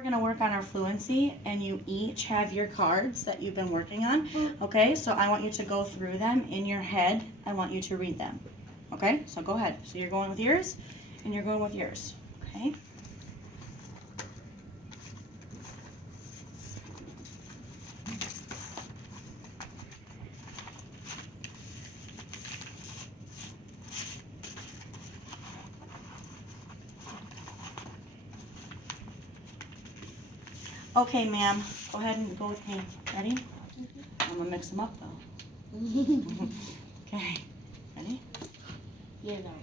We're going to work on our fluency, and you each have your cards that you've been working on. Okay, so I want you to go through them in your head. I want you to read them. Okay, so go ahead. So you're going with yours, and you're going with yours. Okay. Okay, ma'am. Go ahead and go with me. Ready? I'm going to mix them up, though. Okay. Ready? Yellow.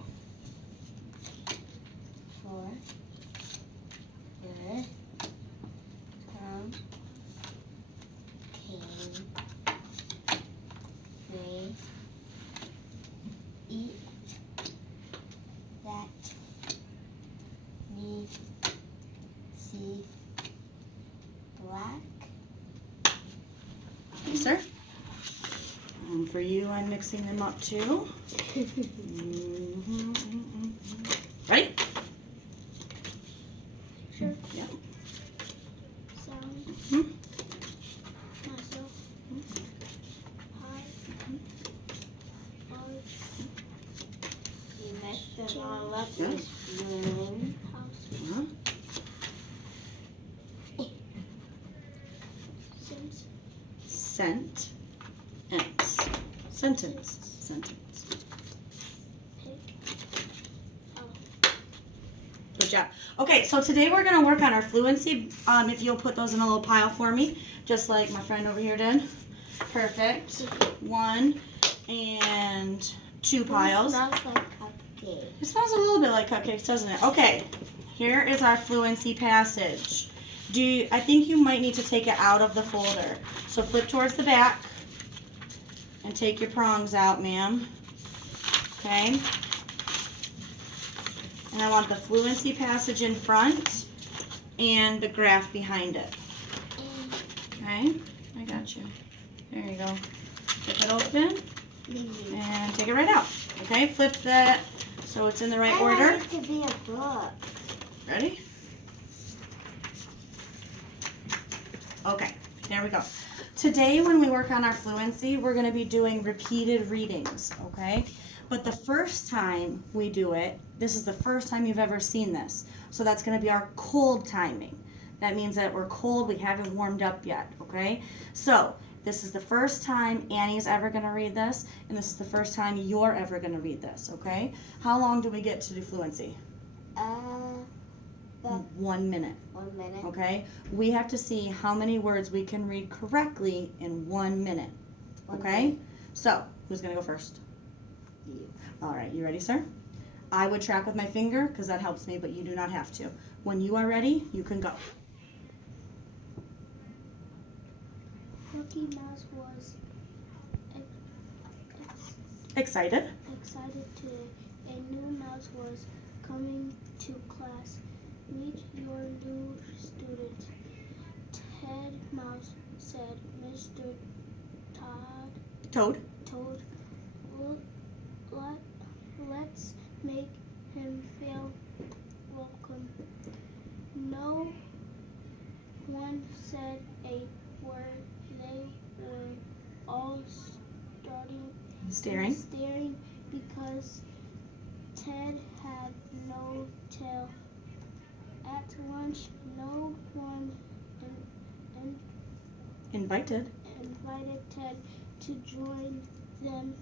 4. Good. Tom. Cane. 3. Eat. That. Me. See. Black. Okay, sir. For you, I'm mixing them up too. Ready? Sure. Yeah. Sound. Myself. Hi. You messed them all up. Yes. Moon. House. Scent. Ents. Sentence. Sentence. Good job. Okay, so today we're going to work on our fluency. If you'll put those in a little pile for me, just like my friend over here did. Perfect. 1 and 2 piles. It smells like cupcakes. It smells a little bit like cupcakes, doesn't it? Okay, here is our fluency passage. I think you might need to take it out of the folder. So flip towards the back and take your prongs out, ma'am. Okay. And I want the fluency passage in front and the graph behind it. Okay, I got you. There you go. Flip it open and take it right out. Okay, flip that so it's in the right order. I want it to be a book. Ready? Okay, there we go. Today when we work on our fluency, we're going to be doing repeated readings, okay? But the first time we do it, this is the first time you've ever seen this. So that's going to be our cold timing. That means that we're cold, we haven't warmed up yet, okay? So this is the first time Annie's ever going to read this, and this is the first time you're ever going to read this, okay? How long do we get to do fluency? 1 minute. 1 minute. Okay? We have to see how many words we can read correctly in 1 minute. Okay? So, who's going to go first? You. All right, you ready, sir? I would track with my finger because that helps me, but you do not have to. When you are ready, you can go. Mickey Mouse was Excited. excited today. A new mouse was coming to class. Meet your new student. Ted Mouse said, Mr. Toad. Toad, let's make him feel welcome. No one said a word. They were all Staring. because Ted had no tail. At lunch, no one Invited. invited Ted to join them.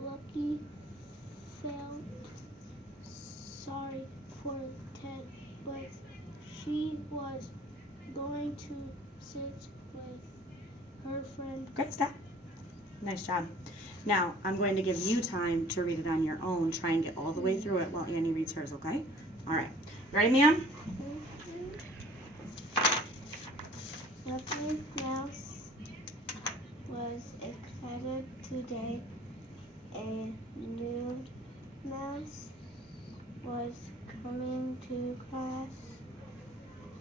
Lucky felt sorry for Ted, but she was going to sit with her friend. Great, stop. Nice job. Now, I'm going to give you time to read it on your own. Try and get all the way through it while Annie reads hers, okay? All right. Ready, ma'am? Lucky Mouse was excited today. A new mouse was coming to class.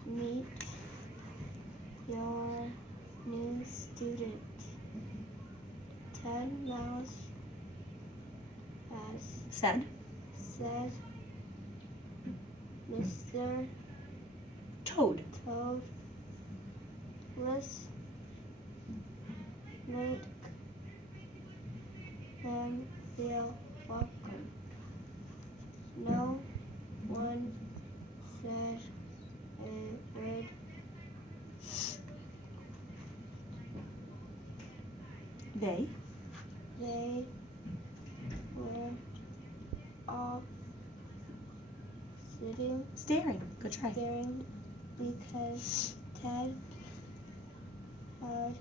Meet your new student. Ted Mouse has Said. said, Mr. Toad. Toad. Let's make him feel welcome. No one said a word. They were all sitting Staring. Good try. staring because Ted had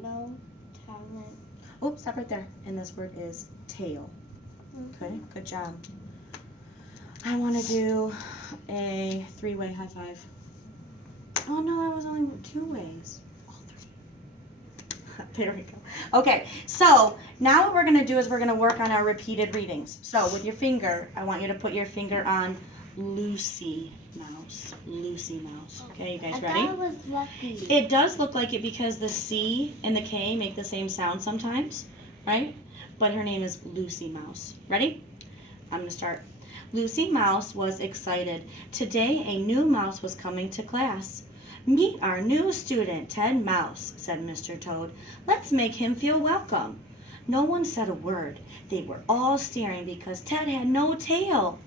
no talent. Oh, stop right there. And this word is tail. Okay, good job. I want to do a 3-way high five. Oh no, that was only 2 ways. All 3. There we go. Okay, so now what we're going to do is we're going to work on our repeated readings. So with your finger, I want you to put your finger on Lucy Mouse. Lucy Mouse. Okay, you guys ready? I thought it was lucky. It does look like it because the C and the K make the same sound sometimes, right? But her name is Lucy Mouse. Ready? I'm going to start. Lucy Mouse was excited. Today a new mouse was coming to class. Meet our new student, Ted Mouse, said Mr. Toad. Let's make him feel welcome. No one said a word. They were all staring because Ted had no tail.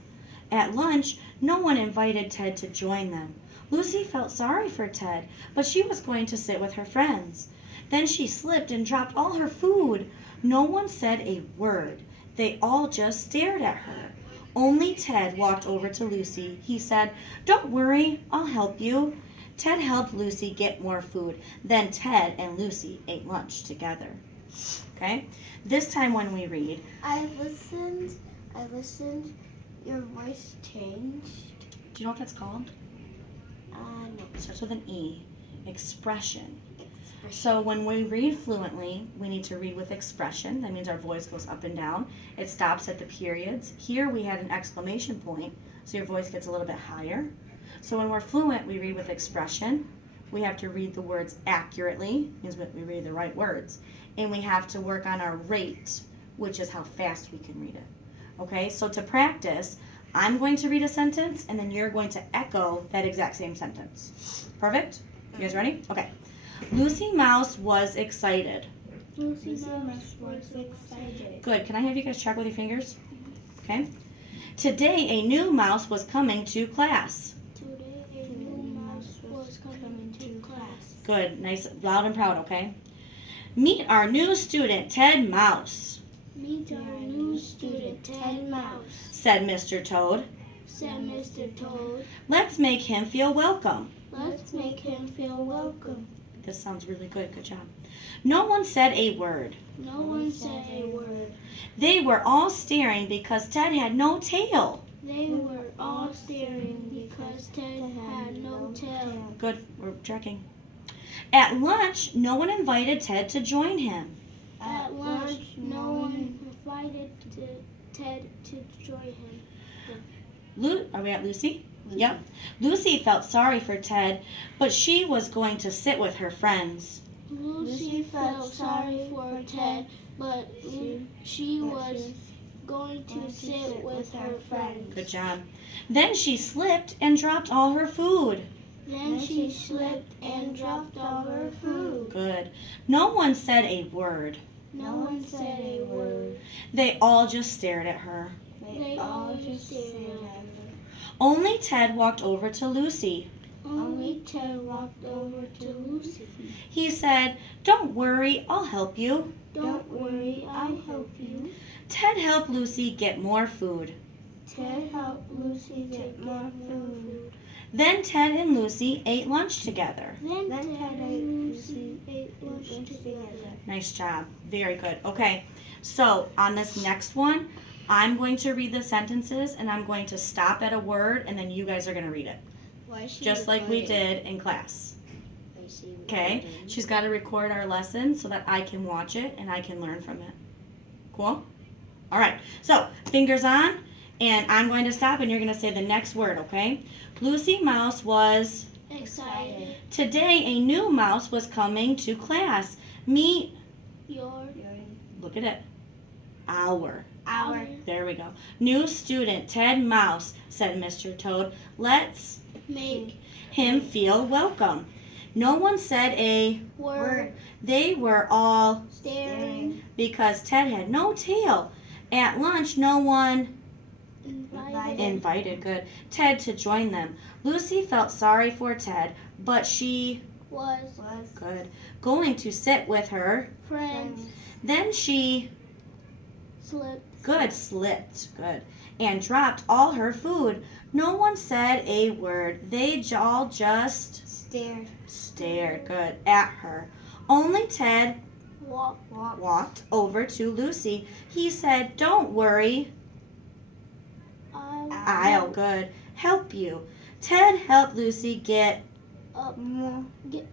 At lunch, no one invited Ted to join them. Lucy felt sorry for Ted, but she was going to sit with her friends. Then she slipped and dropped all her food. No one said a word. They all just stared at her. Only Ted walked over to Lucy. He said, "Don't worry, I'll help you." Ted helped Lucy get more food. Then Ted and Lucy ate lunch together. Okay? This time when we read, I listened. Your voice changed. do you know what that's called? No. It starts with an E. Expression. So when we read fluently, we need to read with expression. That means our voice goes up and down. It stops at the periods. Here we had an exclamation point, so your voice gets a little bit higher. So when we're fluent, we read with expression. We have to read the words accurately, means we read the right words. And we have to work on our rate, which is how fast we can read it. Okay, so to practice, I'm going to read a sentence, and then you're going to echo that exact same sentence. Perfect? You guys ready? Okay. Lucy Mouse was excited. Lucy Mouse was excited. Good. Can I have you guys check with your fingers? Okay. Today a new mouse was coming to class. Today a new mouse was coming to class. Good. Nice, loud and proud, okay? Meet our new student, Ted Mouse, Meet our new student, Ted Mouse, said Mr. Toad. said Mr. Toad. Let's make him feel welcome. Let's make him feel welcome. This sounds really good. Good job. No one said a word. No one said a word. They were all staring because Ted had no tail. They were all staring because Ted had no tail. Good. We're checking. At lunch, no one invited Ted to join him. At lunch, no one invited Ted to join him. Are we at Lucy? Yep. Lucy felt sorry for Ted, but she was going to sit with her friends. Lucy felt sorry for Ted, but she was going to sit with her friends. Good job. Then she slipped and dropped all her food. Then she slipped and dropped all her food. Good. No one said a word. No one said a word. They all just stared at her. They all just stared at her. Only Ted walked over to Lucy. Only Ted walked over to Lucy. He said, "Don't worry, I'll help you." Don't worry, I'll help you. Ted helped Lucy get more food. Ted helped Lucy get more food. Then Ted and Lucy ate lunch together. Then Ted and Lucy ate lunch together. Nice job. Very good. Okay, so on this next one, I'm going to read the sentences and I'm going to stop at a word and then you guys are going to read it. Just like we did in class. Okay? She's got to record our lesson so that I can watch it and I can learn from it. Cool? All right. So, fingers on, and I'm going to stop and you're going to say the next word, okay? Lucy Mouse was Excited. Today a new mouse was coming to class. Meet, look at it, our. Our. There we go. New student, Ted Mouse, said Mr. Toad. Let's make him feel welcome. No one said a word They were all staring, because Ted had no tail. At lunch, no one invited Ted to join them. Lucy felt sorry for Ted, but she was going to sit with her. friends Then she slipped and dropped all her food. No one said a word. They all just stared at her. Only Ted walked over to Lucy. He said, "Don't worry, I'll help you." Ted helped Lucy get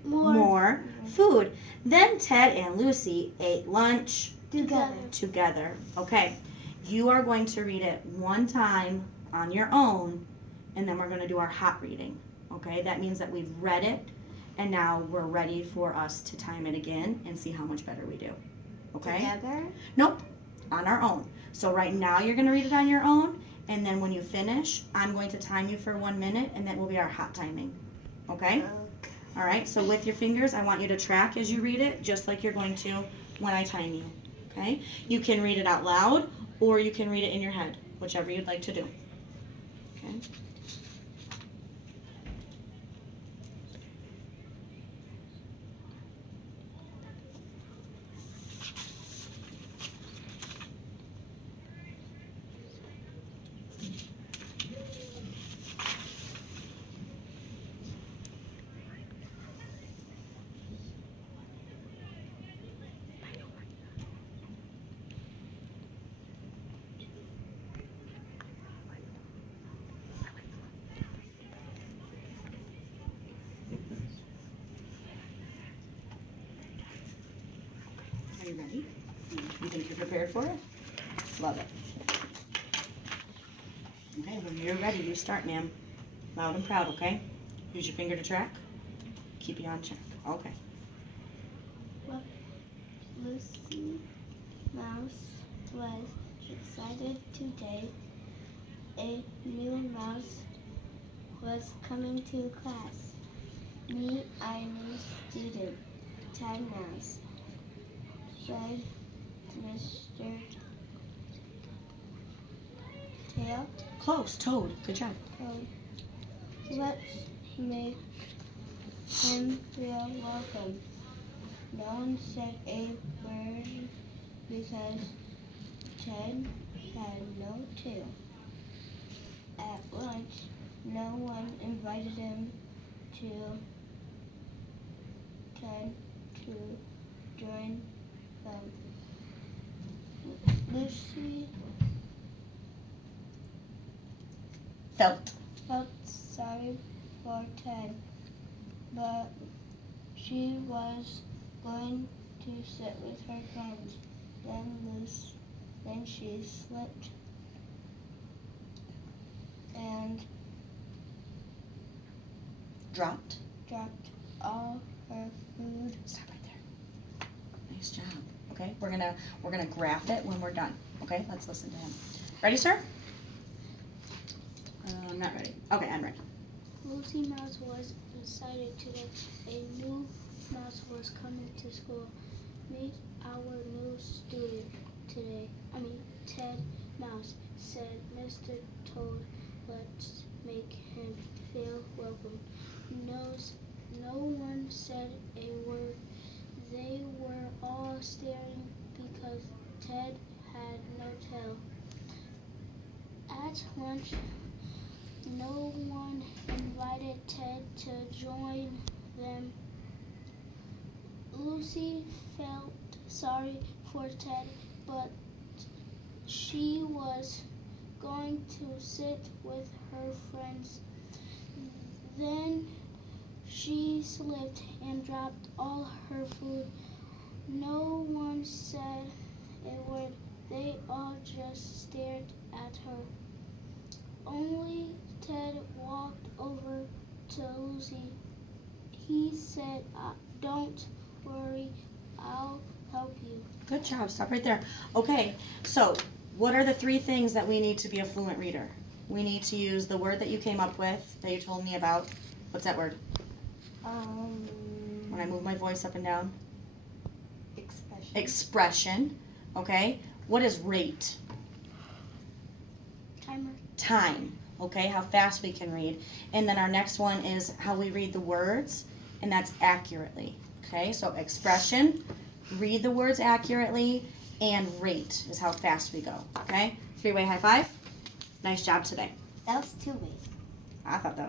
more food. Then Ted and Lucy ate lunch together. Okay, you are going to read it one time on your own, and then we're going to do our hot reading. Okay, that means that we've read it, and now we're ready for us to time it again and see how much better we do. Okay? Together? Nope, on our own. So right now you're going to read it on your own, and then when you finish, I'm going to time you for 1 minute, and that will be our hot timing. Okay? All right, so with your fingers, I want you to track as you read it, just like you're going to when I time you. Okay? You can read it out loud, or you can read it in your head, whichever you'd like to do. Okay? Are you ready? You think you're prepared for it? Love it. Okay, when you're ready, you start, ma'am. Loud and proud, okay? Use your finger to track. Keep you on track. Okay. Lucy Mouse was excited today. A new mouse was coming to class. Meet our new student, Ted Mouse, said Mr. Tail. Close, Toad. Good job. Let's make him feel welcome. No one said a word because Ted had no tail. At lunch, no one invited him to Ted to join them. Lucy Felt. felt sorry for Ted, but she was going to sit with her friends. Then she slipped and Dropped. all her food. Stop right there. Nice job. Okay, we're gonna graph it when we're done. Okay, let's listen to him. Ready, sir? I'm not ready. Okay, I'm ready. Lucy Mouse was excited today. A new mouse was coming to school. Meet our new student today. Ted Mouse, said Mr. Toad. Let's make him feel welcome. No one said a word. They were all staring because Ted had no tail. At lunch, no one invited Ted to join them. Lucy felt sorry for Ted, but she was going to sit with her friends. Then she slipped and dropped all her food. No one said a word. They all just stared at her. Only Ted walked over to Lucy. He said, "Don't worry, I'll help you." Good job. Stop right there. Okay, so what are the 3 things that we need to be a fluent reader? we need to use the word that you came up with, that you told me about. What's that word? When I move my voice up and down? Expression. Expression. Okay. What is rate? Timer. Time. Okay, how fast we can read. And then our next one is how we read the words, and that's accurately. Okay, so expression, read the words accurately, and rate is how fast we go. Okay, three-way high five. Nice job today. That was 2 ways. I thought that